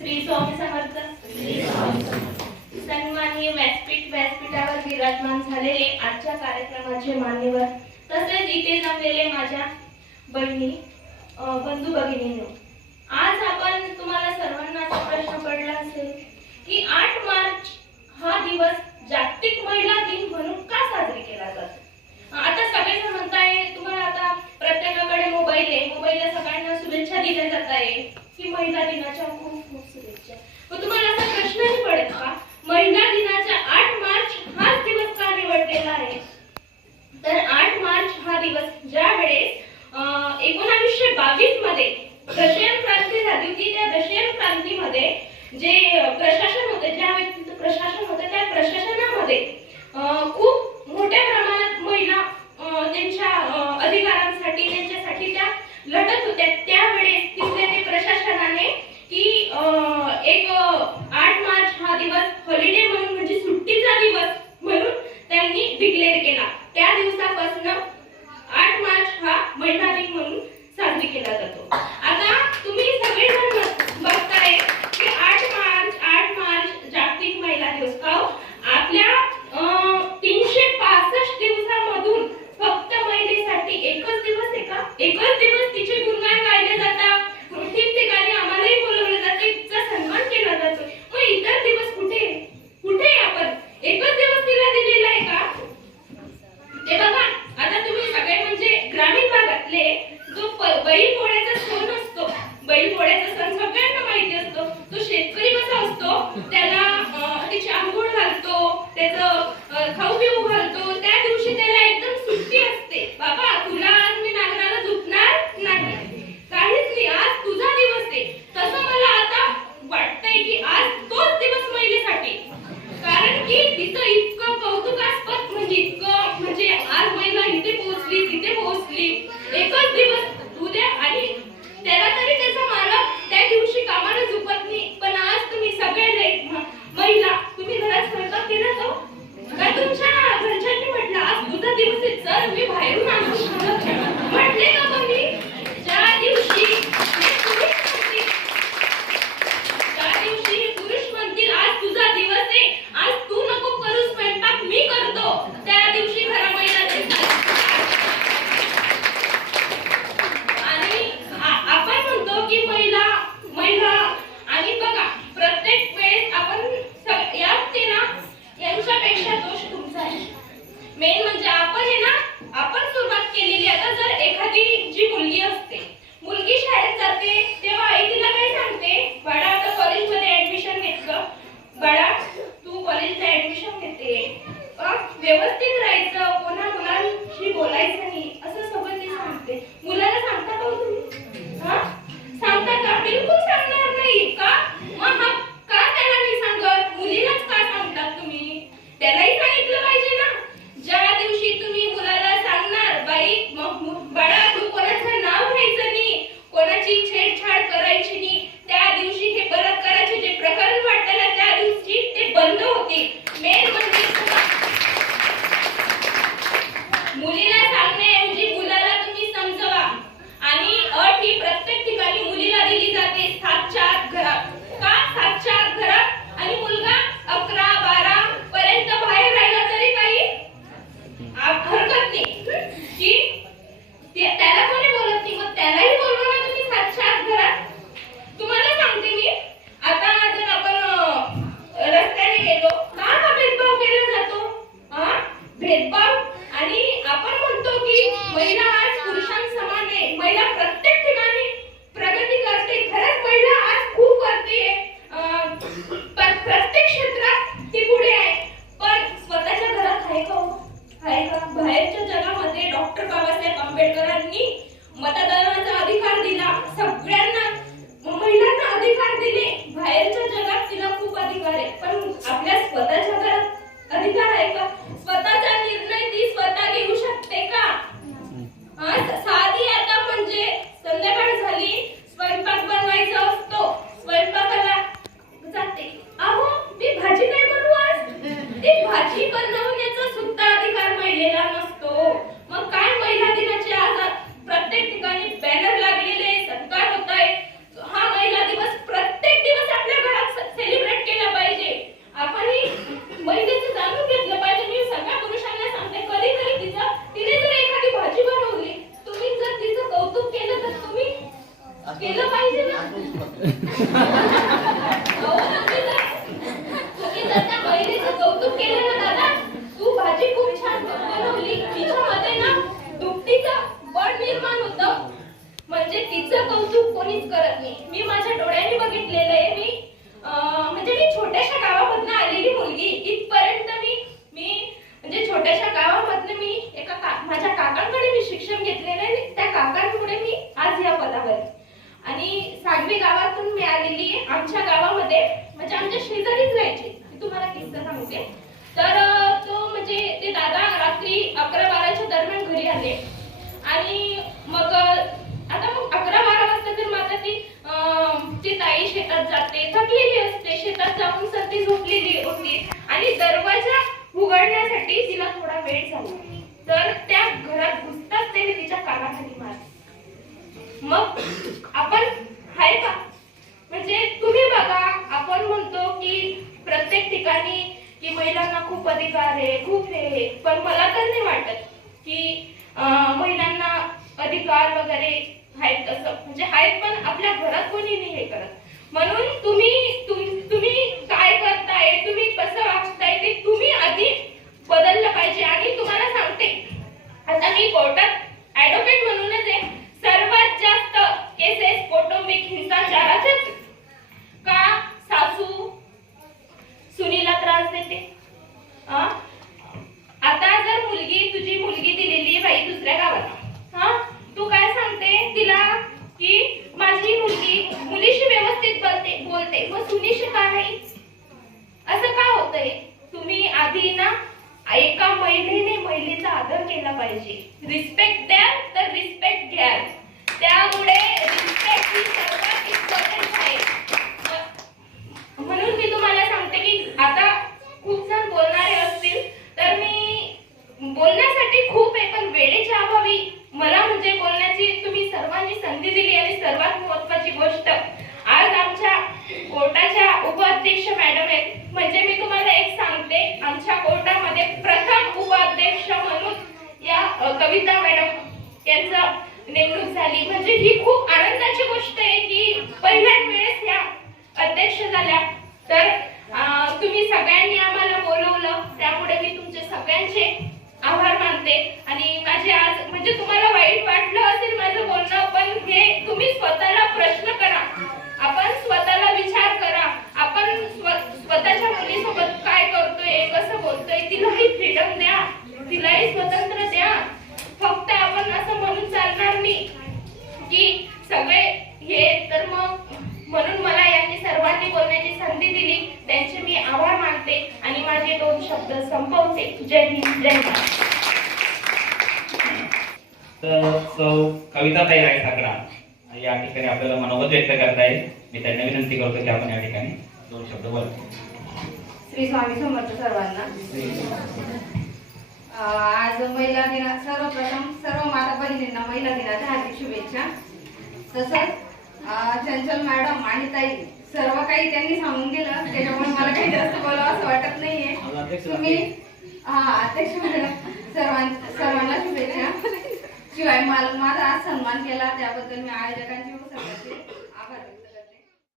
श्री स्वामी समर्थ. सन्माननीय व्यासपीठ व्यासपीठावर विराजमान झालेले आजच्या कार्यक्रमाचे मान्यवर तसेच इथे जमलेले माझ्या बहिणी बंधू भगिनी आज आपण डिक्लेअर केला. त्या दिवसापासून व्यवस्थित राहायचं कोणा मुलांशी बोलायचं नाही. मुलीला सांगण्याऐवजी मुलाला तुम्ही समजवा. आणि अट ही प्रत्येक ठिकाणी मुलीला दिली जाते सातच्या आत घरात. का सातच्या आत घरात? आणि मुलगा अकरा बारा पर्यंत बाहेर राहिला तरी काही? हरकत नाही. की शिक्षण घेतलेलं आहे आणि त्या काकांमुळे मी आज या पदावर आणि सागवी गावातून मिळालेली आहे आमच्या गावामध्ये म्हणजे आमच्या शेजारीच राहायचे मी तुम्हाला किस्सा सांगते तर अं, तो म्हणजे ते दादा रात्री अकरा बाराच्या दरम्यान घरी आले आणि मग अं, आता मग अकरा बारा वाजता तर मग आता ती अं, ती ताई शेतात जाते थकलेली असते शेतात जाऊन सर ती झोपलेली होती आणि दरवाजा उघडण्यासाठी तिला थोडा वेळ झाला तर त्या घरात घुसताच त्याने तिच्या कानाखाली मारले मग आपण आहे का? म्हणजे तुम्ही बघा आपण म्हणतो की प्रत्येक ठिकाणी की महिलांना खूप अधिकार आहे खूप हे पण मला तर नाही वाटत की महिलांना अधिकार वगैरे आहेत असं. म्हणजे आहेत पण आपल्या घरात कोणी नाही हे करत. म्हणून तुम्ही तुम- तुम्ही काय करताय तुम्ही कसं वागताय ते तुम्ही आधी बदललं पाहिजे. आणि तुम्हाला सांगते. आता मी कोर्टात ऍडव्होकेट म्हणूनच आहे. सर्वात जास्त केसेस कौटुंबिक हिंसाचाराच्याच का सासू सुनीला त्रास देते आ? आता जर मुलगी तुझी मुलगी दिलेली आहे बाई दुसऱ्या गावाला हा तू काय सांगते तिला की माझी मुलगी मुलीशी व्यवस्थित बोलते बोलते मग सुनीशी का नाही असं का होतंय तुम्ही आधी ना एका महिलेने महिलेचा आदर केला पाहिजे रिस्पेक्ट द्या तर रिस्पेक्ट घ्या त्यामुळे रिस्पेक्ट ही सर्वात इम्पॉर्टंट आहे म- म्हणून मी तुम्हाला सांगते की आता खूप जण बोलणारे असतील तर मी बोलण्यासाठी खूप आहे पण वेळेच्या अभावी मला म्हणजे बोलण्याची तुम्ही सर्वांनी संधी दिली आणि सर्वात महत्वाची गोष्ट आज आमच्या कोर्टाच्या उपाध्यक्ष मॅडम आहेत म्हणजे मी तुम्हाला एक सांगते आमच्या कोर्टामध्ये प्रथम उपाध्यक्ष म्हणून या अ, कविता मॅडम यांचा नेमणूक झाली म्हणजे ही खूप आनंदाची गोष्ट आहे की पहिल्याच वेळेस या अध्यक्ष झाल्या तर अ, तुम्ही सगळ्यांनी आम्हाला बोलवलं त्यामुळे मी तुमचे सगळ्यांचे आभार मानते आणि माझे आज म्हणजे तुम्हाला वाईट वाटलं असेल माझं बोलणं पण हे तुम्ही स्वतःला प्रश्न करा. आपण स्वतःला विचार करा. आपण स्वतःच्या मुलीसोबत काय करतोय कसं बोलतोय तिलाही फ्रीडम द्या. तिलाही स्वतंत्र द्या. फक्त आपण असं म्हणून चालणार नाही की सगळे हे तर मग म्हणून मला यांनी सर्वांनी बोलण्याची संधी दिली त्यांचे मी आभार मानते आणि माझे दोन शब्द संपवते जय हिंद जय महाराष्ट्र तर सौ कविताताई राय साकडा या ठिकाणी आपल्याला मनोगत व्यक्त करता येईल. मी त्यांना विनंती करतो की आपण या ठिकाणी दोन शब्द बोलतो श्री स्वामी समर्थ सर्वांना. आज महिला दिना सर्वप्रथम सर्व माता भगिनींना महिला दिनाच्या हार्दिक शुभेच्छा. तसंच अं, चंचल मॅडम आणि ताई सर्व काही त्यांनी सांगून गेलं. त्याच्यामुळे मला काही जास्त बोलावं असं वाटत नाहीये. तुम्ही हा अध्यक्ष मॅडम सर्वां सर्वांना शुभेच्छा. शिवाय मला माझा सन्मान केला त्याबद्दल मी आयोजकांची सांगते